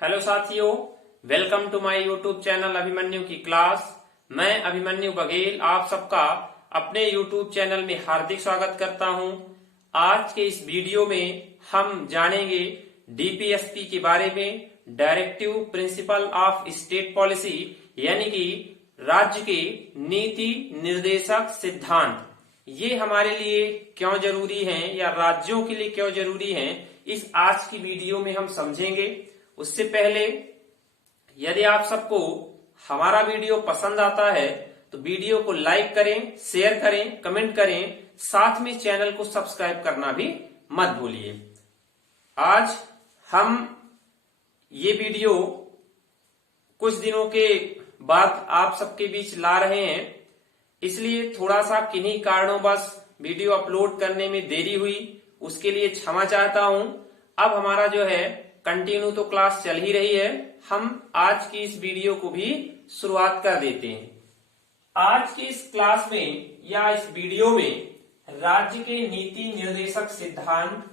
Hello साथियों, welcome to my YouTube channel Abhimanyu की class. मैं अभिमन्यु बघेल आप सबका अपने यूट्यूब चैनल में हार्दिक स्वागत करता हूं। आज के इस वीडियो में हम जानेंगे डीपीएसपी के बारे में, directive principle of state policy, यानी कि राज्य के नीति निर्देशक सिद्धांत। ये हमारे लिए क्यों जरूरी हैं या राज्यों के लिए क्यों जरूरी हैं, इस आज की वीडियो में हम समझेंगे। उससे पहले यदि आप सबको हमारा वीडियो पसंद आता है तो वीडियो को लाइक करें, शेयर करें, कमेंट करें, साथ में चैनल को सब्सक्राइब करना भी मत भूलिए। आज हम ये वीडियो कुछ दिनों के बाद आप सबके बीच ला रहे हैं, इसलिए थोड़ा सा किन्हीं कारणों बस वीडियो अपलोड करने में देरी हुई, उसके लिए क्षमा चाहता हूं। अब हमारा जो है कंटिन्यू तो क्लास चल ही रही है, हम आज की इस वीडियो को भी शुरुआत कर देते हैं। आज की इस क्लास में या इस वीडियो में राज्य के नीति निर्देशक सिद्धांत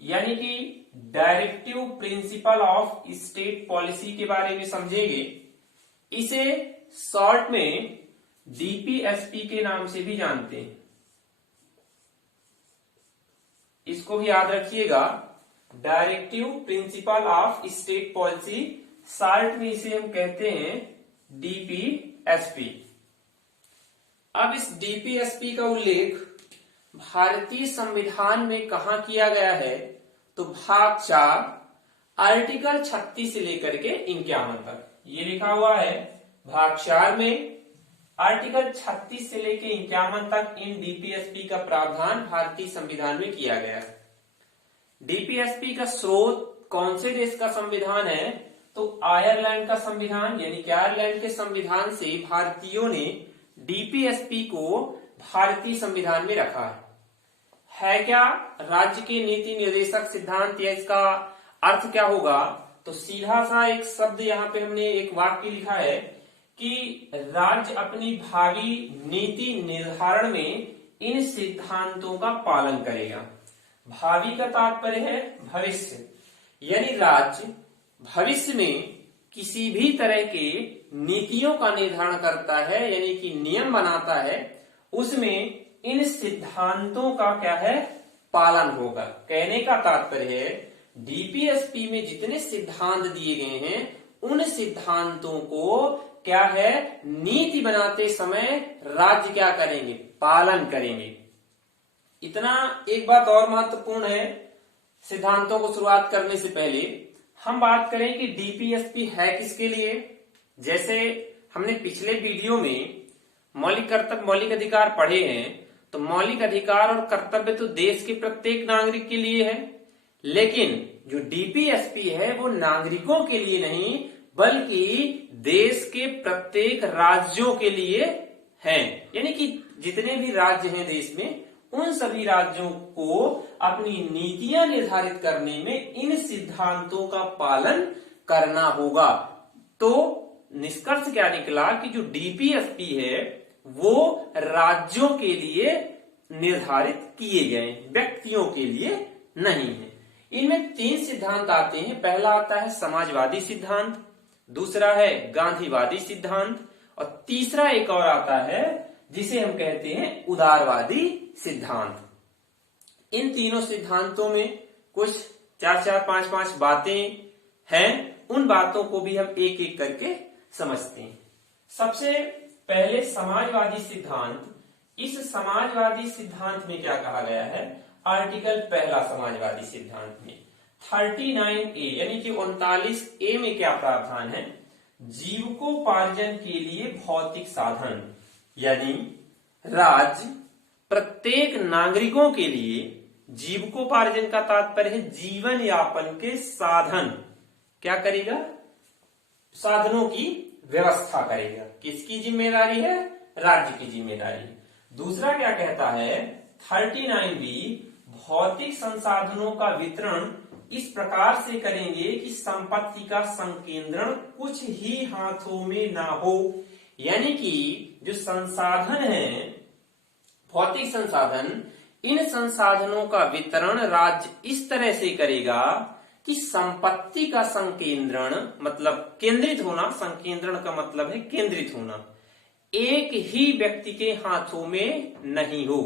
यानी कि directive principle of state policy के बारे में समझेंगे। इसे शॉर्ट में डीपीएसपी के नाम से भी जानते हैं, इसको भी याद रखिएगा। Directive principle of state policy, short में इसे हम कहते हैं डीपीएसपी। अब इस डीपीएसपी का उल्लेख भारतीय संविधान में कहा किया गया है, तो भाग 4 आर्टिकल 36 से लेकर के 51 तक ये लिखा हुआ है। भाग 4 में आर्टिकल 36 से लेकर 51 तक इन डीपीएसपी का प्रावधान भारतीय संविधान में किया गया है। डीपीएसपी का स्रोत कौन से देश का संविधान है, तो आयरलैंड का संविधान, यानी कि आयरलैंड के संविधान से भारतीयों ने डीपीएसपी को भारतीय संविधान में रखा है क्या राज्य के नीति निर्देशक सिद्धांत, या इसका अर्थ क्या होगा, तो सीधा सा एक शब्द यहाँ पे हमने एक वाक्य लिखा है कि राज्य अपनी भावी नीति निर्धारण में इन सिद्धांतों का पालन करेगा। भावी का तात्पर्य है भविष्य, यानी राज्य भविष्य में किसी भी तरह के नीतियों का निर्धारण करता है, यानी कि नियम बनाता है, उसमें इन सिद्धांतों का क्या है, पालन होगा। कहने का तात्पर्य है डीपीएसपी में जितने सिद्धांत दिए गए हैं उन सिद्धांतों को क्या है, नीति बनाते समय राज्य क्या करेंगे, पालन करेंगे। इतना एक बात और महत्वपूर्ण है, सिद्धांतों को शुरुआत करने से पहले हम बात करें कि डीपीएसपी है किसके लिए। जैसे हमने पिछले वीडियो में मौलिक कर्तव्य मौलिक अधिकार पढ़े हैं, तो मौलिक अधिकार और कर्तव्य तो देश के प्रत्येक नागरिक के लिए है, लेकिन जो डीपीएसपी है वो नागरिकों के लिए नहीं बल्कि देश के प्रत्येक राज्यों के लिए है। यानी कि जितने भी राज्य हैं देश में, उन सभी राज्यों को अपनी नीतियां निर्धारित करने में इन सिद्धांतों का पालन करना होगा। तो निष्कर्ष क्या निकला कि जो डीपीएसपी है वो राज्यों के लिए निर्धारित किए गए, व्यक्तियों के लिए नहीं है। इनमें 3 सिद्धांत आते हैं। पहला आता है समाजवादी सिद्धांत, दूसरा है गांधीवादी सिद्धांत, और तीसरा एक और आता है जिसे हम कहते हैं उदारवादी सिद्धांत। इन तीनों सिद्धांतों में कुछ 4-4, 5-5 बातें हैं, उन बातों को भी हम एक एक करके समझते हैं। सबसे पहले समाजवादी सिद्धांत। इस समाजवादी सिद्धांत में क्या कहा गया है, आर्टिकल 1 समाजवादी सिद्धांत में 39A यानी कि 39A में क्या प्रावधान है, जीविकोपार्जन के लिए भौतिक साधन, यानी राज्य प्रत्येक नागरिकों के लिए, जीविकोपार्जन का तात्पर्य है जीवन यापन के साधन, क्या करेगा, साधनों की व्यवस्था करेगा। किसकी जिम्मेदारी है, राज्य की जिम्मेदारी। दूसरा क्या कहता है 39B, भौतिक संसाधनों का वितरण इस प्रकार से करेंगे कि संपत्ति का संकेंद्रण कुछ ही हाथों में ना हो, यानी कि जो संसाधन है, भौतिक संसाधन, इन संसाधनों का वितरण राज्य इस तरह से करेगा कि संपत्ति का संकेंद्रण मतलब केंद्रित होना, संकेंद्रण का मतलब है केंद्रित होना, एक ही व्यक्ति के हाथों में नहीं हो।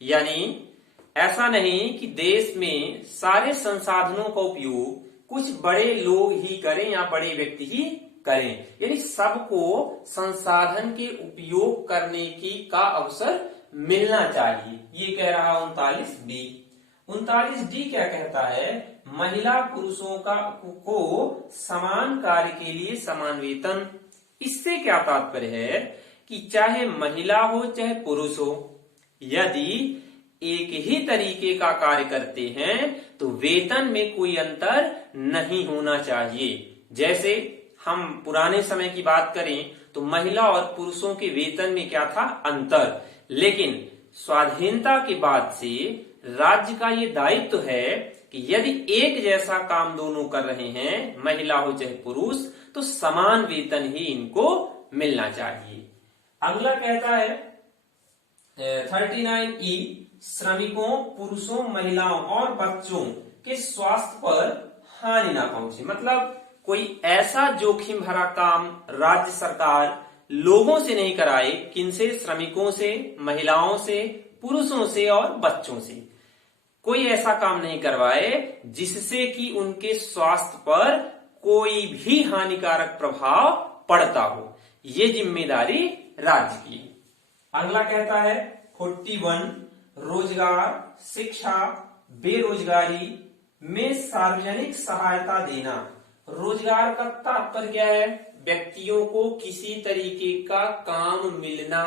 यानी ऐसा नहीं कि देश में सारे संसाधनों का उपयोग कुछ बड़े लोग ही करें या बड़े व्यक्ति ही करें, यानी सबको संसाधन के उपयोग करने की का अवसर मिलना चाहिए। ये कह रहा 39D। 39D क्या कहता है? महिला पुरुषों को समान कार्य के लिए समान वेतन। इससे क्या तात्पर्य है कि चाहे महिला हो चाहे पुरुष हो, यदि एक ही तरीके का कार्य करते हैं तो वेतन में कोई अंतर नहीं होना चाहिए। जैसे हम पुराने समय की बात करें तो महिला और पुरुषों के वेतन में क्या था? अंतर। लेकिन स्वाधीनता के बाद से राज्य का ये दायित्व है कि यदि एक जैसा काम दोनों कर रहे हैं, महिला हो चाहे पुरुष, तो समान वेतन ही इनको मिलना चाहिए। अगला कहता है 39E, श्रमिकों, पुरुषों, महिलाओं और बच्चों के स्वास्थ्य पर हानि ना पहुंचे। मतलब कोई ऐसा जोखिम भरा काम राज्य सरकार लोगों से नहीं कराए। किनसे? श्रमिकों से, महिलाओं से, पुरुषों से और बच्चों से। कोई ऐसा काम नहीं करवाए जिससे कि उनके स्वास्थ्य पर कोई भी हानिकारक प्रभाव पड़ता हो। ये जिम्मेदारी राज्य की। अगला कहता है 41, रोजगार, शिक्षा, बेरोजगारी में सार्वजनिक सहायता देना। रोजगार का तात्पर्य क्या है? व्यक्तियों को किसी तरीके का काम मिलना।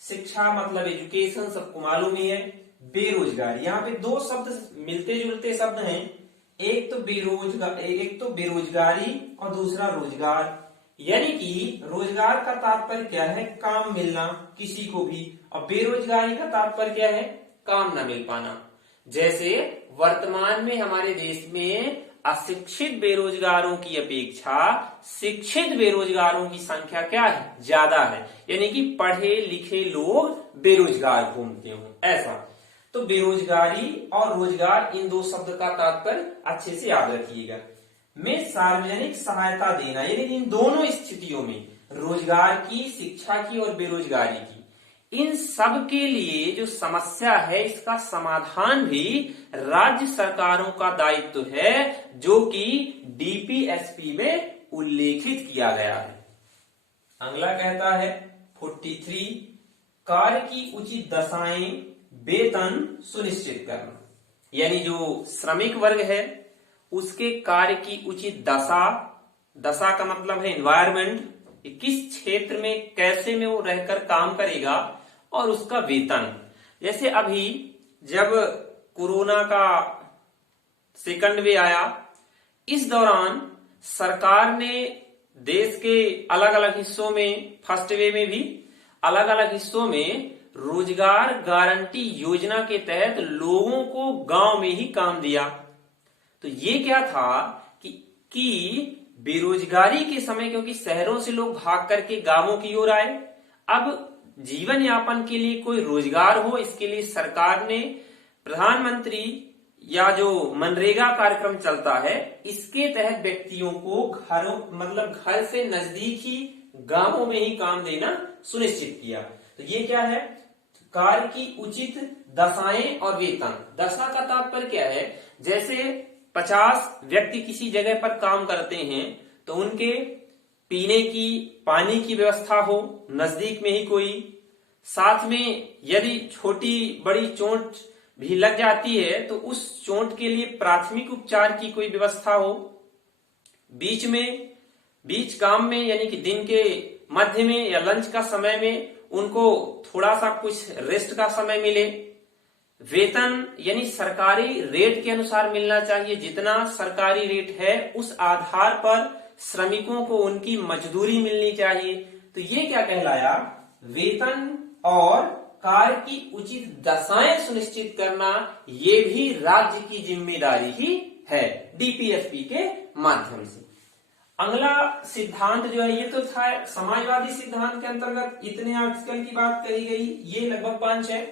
शिक्षा मतलब एजुकेशन, सबको मालूम ही है। बेरोजगारी, यहाँ पे दो शब्द मिलते जुलते शब्द हैं, एक तो बेरोजगारी और दूसरा रोजगार। यानी कि रोजगार का तात्पर्य क्या है? काम मिलना किसी को भी, और बेरोजगारी का तात्पर्य क्या है? काम न मिल पाना। जैसे वर्तमान में हमारे देश में अशिक्षित बेरोजगारों की अपेक्षा शिक्षित बेरोजगारों की संख्या क्या है? ज्यादा है। यानी कि पढ़े लिखे लोग बेरोजगार घूमते हो, ऐसा। तो बेरोजगारी और रोजगार, इन दो शब्द का तात्पर्य अच्छे से याद रखिएगा। में सार्वजनिक सहायता देना, यानी इन दोनों स्थितियों में, रोजगार की, शिक्षा की और बेरोजगारी की, इन सब के लिए जो समस्या है इसका समाधान भी राज्य सरकारों का दायित्व है, जो कि डीपीएसपी में उल्लेखित किया गया है। अगला कहता है 43, कार्य की उचित दशाएं, वेतन सुनिश्चित करना। यानी जो श्रमिक वर्ग है उसके कार्य की उचित दशा, दशा का मतलब है एनवायरमेंट, किस क्षेत्र में कैसे में वो रहकर काम करेगा, और उसका वेतन। जैसे अभी जब कोरोना का सेकंड वेव आया, इस दौरान सरकार ने देश के अलग अलग हिस्सों में, फर्स्ट वेव में भी अलग अलग हिस्सों में रोजगार गारंटी योजना के तहत लोगों को गांव में ही काम दिया। तो ये क्या था कि बेरोजगारी के समय, क्योंकि शहरों से लोग भाग करके गांवों की ओर आए, अब जीवन यापन के लिए कोई रोजगार हो, इसके लिए सरकार ने प्रधानमंत्री या जो मनरेगा कार्यक्रम चलता है, इसके तहत व्यक्तियों को घरों मतलब घर से नजदीक ही गांवों में ही काम देना सुनिश्चित किया। तो ये क्या है? कार्य की उचित दशाएं और वेतन। दशा का तात्पर्य क्या है? जैसे 50 व्यक्ति किसी जगह पर काम करते हैं तो उनके पीने की, पानी की व्यवस्था हो नजदीक में ही कोई, साथ में यदि छोटी बड़ी चोट भी लग जाती है तो उस चोट के लिए प्राथमिक उपचार की कोई व्यवस्था हो, बीच काम में यानी कि दिन के मध्य में या लंच का समय में उनको थोड़ा सा कुछ रेस्ट का समय मिले। वेतन यानी सरकारी रेट के अनुसार मिलना चाहिए, जितना सरकारी रेट है उस आधार पर श्रमिकों को उनकी मजदूरी मिलनी चाहिए। तो ये क्या कहलाया? वेतन और कार्य की उचित दशाएं सुनिश्चित करना, ये भी राज्य की जिम्मेदारी ही है डीपीएसपी के माध्यम से। अगला सिद्धांत जो है ये तो था समाजवादी सिद्धांत के अंतर्गत, इतने आर्टिकल की बात कही गई, ये लगभग 5 है।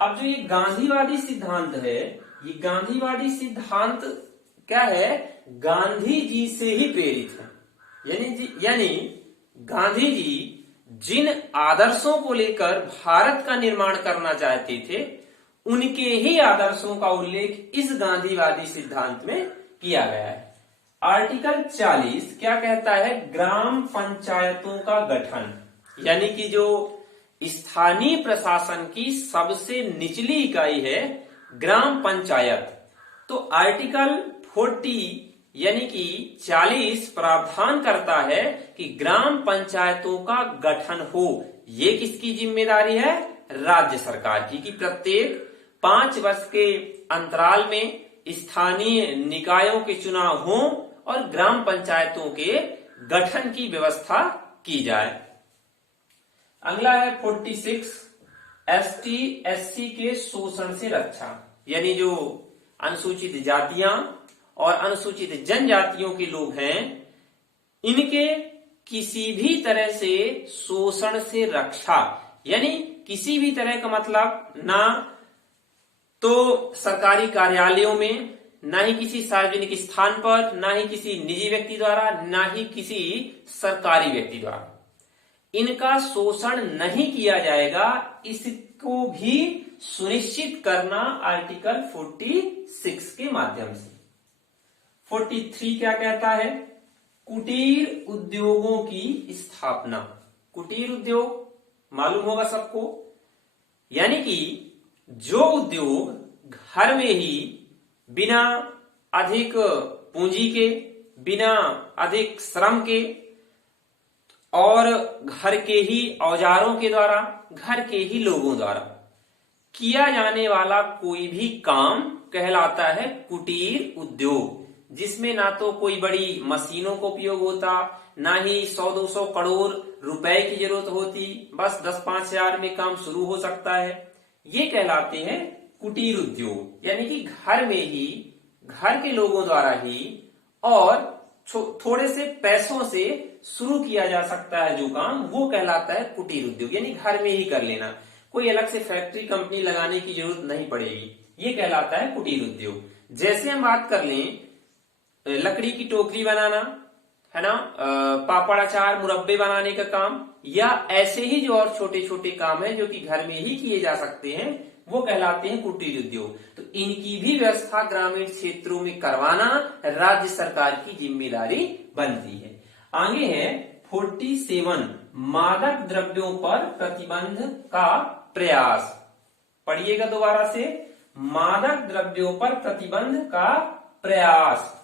अब जो ये गांधीवादी सिद्धांत है, ये गांधीवादी सिद्धांत क्या है, गांधी जी से ही प्रेरित है। यानी गांधी जी जिन आदर्शों को लेकर भारत का निर्माण करना चाहते थे, उनके ही आदर्शों का उल्लेख इस गांधीवादी सिद्धांत में किया गया है। आर्टिकल 40 क्या कहता है, ग्राम पंचायतों का गठन, यानी कि जो स्थानीय प्रशासन की सबसे निचली इकाई है ग्राम पंचायत। तो आर्टिकल 40 यानी कि 40 प्रावधान करता है कि ग्राम पंचायतों का गठन हो। ये किसकी जिम्मेदारी है, राज्य सरकार की, कि प्रत्येक 5 वर्ष के अंतराल में स्थानीय निकायों के चुनाव हो और ग्राम पंचायतों के गठन की व्यवस्था की जाए। अगला है 46, एसटी एससी के शोषण से रक्षा, यानी जो अनुसूचित जातियां और अनुसूचित जनजातियों के लोग हैं, इनके किसी भी तरह से शोषण से रक्षा, यानी किसी भी तरह का मतलब ना तो सरकारी कार्यालयों में, ना ही किसी सार्वजनिक स्थान पर, ना ही किसी निजी व्यक्ति द्वारा, ना ही किसी सरकारी व्यक्ति द्वारा इनका शोषण नहीं किया जाएगा, इसको भी सुनिश्चित करना आर्टिकल 46 के माध्यम से। 43 क्या कहता है, कुटीर उद्योगों की स्थापना। कुटीर उद्योग मालूम होगा सबको, यानी कि जो उद्योग घर में ही बिना अधिक पूंजी के, बिना अधिक श्रम के और घर के ही औजारों के द्वारा, घर के ही लोगों द्वारा किया जाने वाला कोई भी काम कहलाता है कुटीर उद्योग, जिसमें ना तो कोई बड़ी मशीनों का उपयोग होता, ना ही 100-200 करोड़ रुपए की जरूरत होती, बस 10-5 हजार में काम शुरू हो सकता है। ये कहलाते हैं कुटीर उद्योग, यानी कि घर में ही, घर के लोगों द्वारा ही और थोड़े से पैसों से शुरू किया जा सकता है जो काम, वो कहलाता है कुटीर उद्योग, यानी घर में ही कर लेना, कोई अलग से फैक्ट्री कंपनी लगाने की जरूरत नहीं पड़ेगी, ये कहलाता है कुटीर उद्योग। जैसे हम बात कर लें लकड़ी की टोकरी बनाना, है ना, पापड़ अचार मुरब्बे बनाने का काम, या ऐसे ही जो और छोटे छोटे काम है जो कि घर में ही किए जा सकते हैं, वो कहलाते हैं कुटीर उद्योग। तो इनकी भी व्यवस्था ग्रामीण क्षेत्रों में करवाना राज्य सरकार की जिम्मेदारी बनती है। आगे है 47, मादक द्रव्यों पर प्रतिबंध का प्रयास। पढ़िएगा दोबारा से, मादक द्रव्यों पर प्रतिबंध का प्रयास।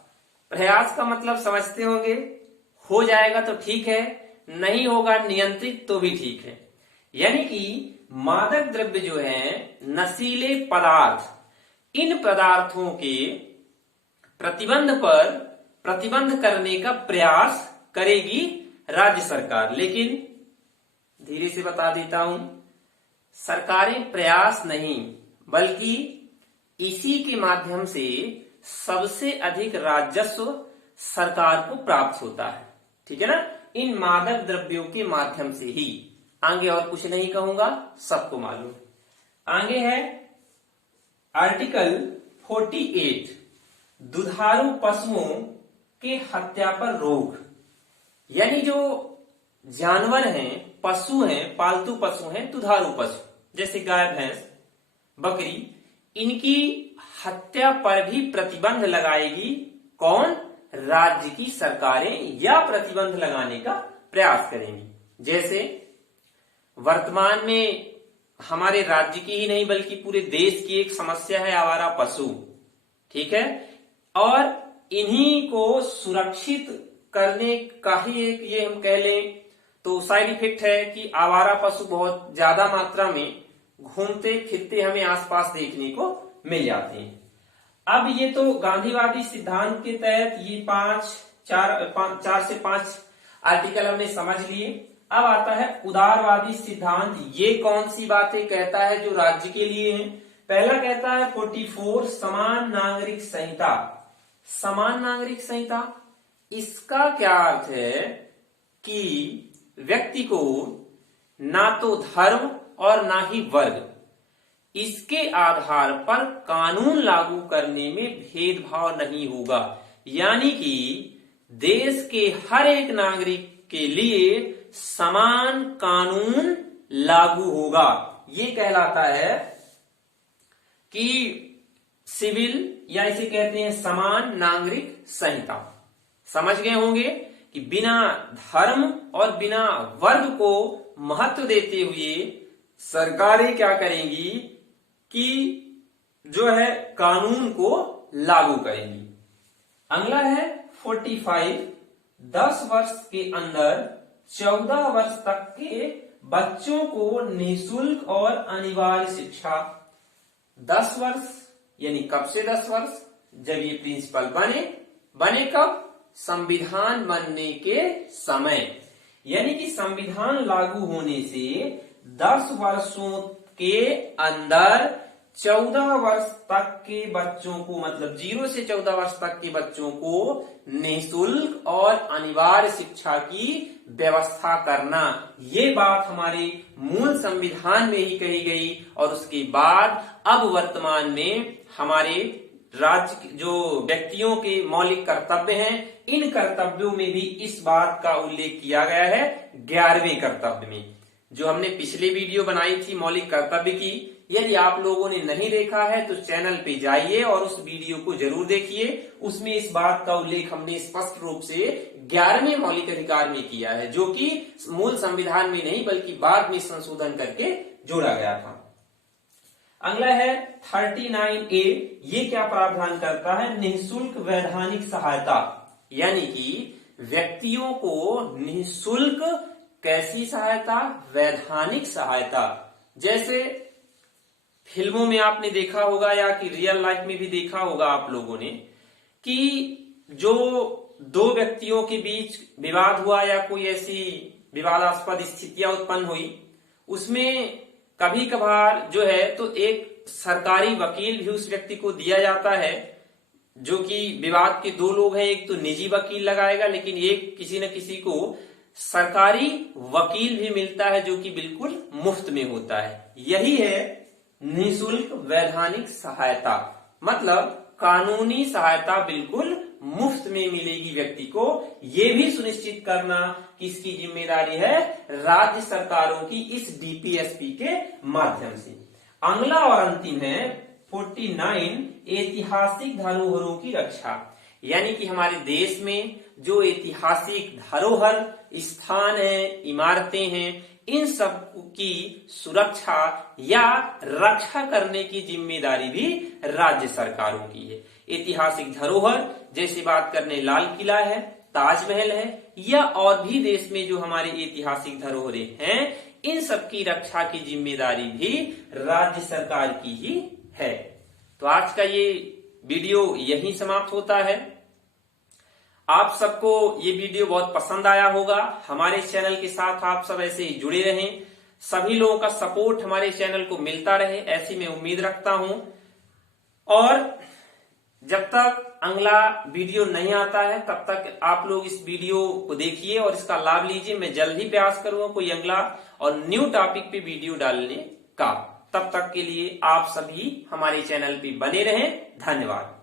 प्रयास का मतलब समझते होंगे, हो जाएगा तो ठीक है, नहीं होगा नियंत्रित तो भी ठीक है। यानी कि मादक द्रव्य जो है, नशीले पदार्थ, इन पदार्थों के प्रतिबंध करने का प्रयास करेगी राज्य सरकार। लेकिन धीरे से बता देता हूं, सरकारें प्रयास नहीं बल्कि इसी के माध्यम से सबसे अधिक राजस्व सरकार को प्राप्त होता है, ठीक है ना, इन मादक द्रव्यों के माध्यम से ही। आगे और कुछ नहीं कहूंगा, सबको मालूम। आगे है आर्टिकल 48, दुधारू पशुओं के हत्या पर रोक, यानी जो जानवर हैं, पशु हैं, पालतू पशु हैं, दुधारू पशु जैसे गाय भैंस बकरी, इनकी हत्या पर भी प्रतिबंध लगाएगी कौन, राज्य की सरकारें, या प्रतिबंध लगाने का प्रयास करेंगी। जैसे वर्तमान में हमारे राज्य की ही नहीं बल्कि पूरे देश की एक समस्या है आवारा पशु, ठीक है, और इन्हीं को सुरक्षित करने का ही एक, ये हम कह लें तो साइड इफेक्ट है कि आवारा पशु बहुत ज्यादा मात्रा में घूमते फिरते हमें आसपास देखने को मिल जाते हैं। अब ये तो गांधीवादी सिद्धांत के तहत ये 4 से 5 आर्टिकल हमने समझ लिए। अब आता है उदारवादी सिद्धांत। ये कौन सी बातें कहता है जो राज्य के लिए हैं? पहला कहता है 44, समान नागरिक संहिता। समान नागरिक संहिता, इसका क्या अर्थ है कि व्यक्ति को ना तो धर्म और ना ही वर्ग, इसके आधार पर कानून लागू करने में भेदभाव नहीं होगा। यानी कि देश के हर एक नागरिक के लिए समान कानून लागू होगा। ये कहलाता है कि सिविल या इसे कहते हैं समान नागरिक संहिता। समझ गए होंगे कि बिना धर्म और बिना वर्ग को महत्व देते हुए सरकारें क्या करेंगी कि जो है कानून को लागू करेंगी। अगला है 45, 10 वर्ष के अंदर 14 वर्ष तक के बच्चों को निःशुल्क और अनिवार्य शिक्षा। 10 वर्ष यानी कब से 10 वर्ष? जब ये प्रिंसिपल बने कब? संविधान बनने के समय। यानी कि संविधान लागू होने से 10 वर्षों के अंदर 14 वर्ष तक के बच्चों को, मतलब 0 से 14 वर्ष तक के बच्चों को निःशुल्क और अनिवार्य शिक्षा की व्यवस्था करना। ये बात हमारे मूल संविधान में ही कही गई। और उसके बाद अब वर्तमान में हमारे राज्य जो व्यक्तियों के मौलिक कर्तव्य हैं, इन कर्तव्यों में भी इस बात का उल्लेख किया गया है 11वें कर्तव्य में। जो हमने पिछले वीडियो बनाई थी मौलिक कर्तव्य की, यदि आप लोगों ने नहीं देखा है तो चैनल पे जाइए और उस वीडियो को जरूर देखिए। उसमें इस बात का उल्लेख हमने स्पष्ट रूप से 11वें मौलिक अधिकार में किया है, जो कि मूल संविधान में नहीं बल्कि बाद में संशोधन करके जोड़ा गया था। अगला है 39A। ये क्या प्रावधान करता है? निःशुल्क वैधानिक सहायता। यानी कि व्यक्तियों को निःशुल्क कैसी सहायता? वैधानिक सहायता। जैसे फिल्मों में आपने देखा होगा या कि रियल लाइफ में भी देखा होगा आप लोगों ने कि जो दो व्यक्तियों के बीच विवाद हुआ या कोई ऐसी विवादास्पद स्थितियां उत्पन्न हुई, उसमें कभी कभार जो है तो एक सरकारी वकील भी उस व्यक्ति को दिया जाता है। जो कि विवाद के दो लोग हैं, एक तो निजी वकील लगाएगा, लेकिन एक किसी न किसी को सरकारी वकील भी मिलता है जो कि बिल्कुल मुफ्त में होता है। यही है निःशुल्क वैधानिक सहायता। मतलब कानूनी सहायता बिल्कुल मुफ्त में मिलेगी व्यक्ति को। ये भी सुनिश्चित करना कि इसकी जिम्मेदारी है राज्य सरकारों की इस डीपीएसपी के माध्यम से। अगला और अंतिम है 49, ऐतिहासिक धरोहरों की रक्षा। यानी कि हमारे देश में जो ऐतिहासिक धरोहर स्थान है, इमारतें हैं, इन सब की सुरक्षा या रक्षा करने की जिम्मेदारी भी राज्य सरकारों की है। ऐतिहासिक धरोहर जैसे बात करने लाल किला है, ताजमहल है, या और भी देश में जो हमारी ऐतिहासिक धरोहरें हैं, इन सब की रक्षा की जिम्मेदारी भी राज्य सरकार की ही है। तो आज का ये वीडियो यहीं समाप्त होता है। आप सबको ये वीडियो बहुत पसंद आया होगा। हमारे चैनल के साथ आप सब ऐसे ही जुड़े रहें। सभी लोगों का सपोर्ट हमारे चैनल को मिलता रहे, ऐसी मैं उम्मीद रखता हूं। और जब तक अगला वीडियो नहीं आता है तब तक आप लोग इस वीडियो को देखिए और इसका लाभ लीजिए। मैं जल्द ही प्रयास करूंगा कोई अगला और न्यू टॉपिक पे वीडियो डालने का। तब तक के लिए आप सभी हमारे चैनल पे बने रहें। धन्यवाद।